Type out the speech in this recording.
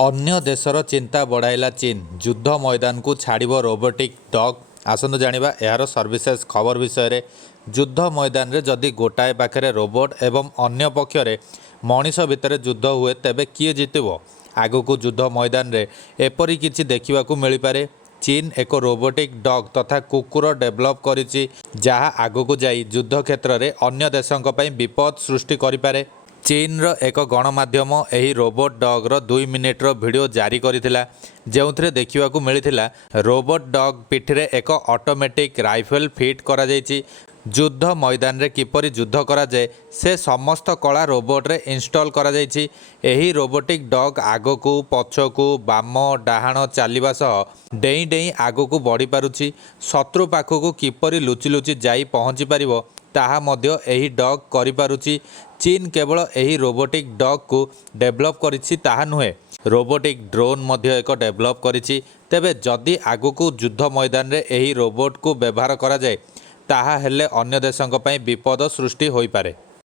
अन्य देशर चिंता बढ़ाइला चीन युद्ध मैदान को छाड़ब रोबोटिक डग। आसतु जानिबा यार सर्विसेज खबर विषय रे। युद्ध मैदान रे जदि गोटाए पाखे रोबोट एवं अन्य पक्षरे मनीष भितर युद्ध हुए तेबे किए जितब। आगु को युद्ध मैदान रे एपरी किछि देखिबाकू मिल पारे। चीन एक रोबोटिक डग तथा कुकुर डेभलप करिछि जहा आगु को जाई युद्ध क्षेत्र में अन्य देशों पई विपद सृष्टि करिपारे। चीन रो एक गणमाध्यम एही रोबोट डग रो 2 मिनिट्र वीडियो जारी करिथिला जेउथरे देखिबाकू मिलिथिला रोबोट डग पिठरे एक ऑटोमेटिक राइफल फिट करा जायछि। युद्ध मैदान रे किपरि युद्ध करा जाए से समस्त कला रोबोट रे इंस्टॉल करा जायछि। एही रोबोटिक डग आगकू पछकू बाम डाहाण चलिबा सह डेई डेई आगकू बढ़ी पारुछि। शत्रु पाखकू किपरि लुचि लुचि जाई पहुँची पारिबो ताहा मध्य एही डग करि पारुछि। चीन केवल एही रोबोटिक डग को डेभलप करिछि ताहा नुहे, रोबोटिक ड्रोन मध्य एक डेभलप करिछि। तेबे जदि आगकू युद्ध मैदान रे एही रोबोट को व्यवहार करा जाए ताहा हेले अन्य देशों पई विपद सृष्टि होई पारे।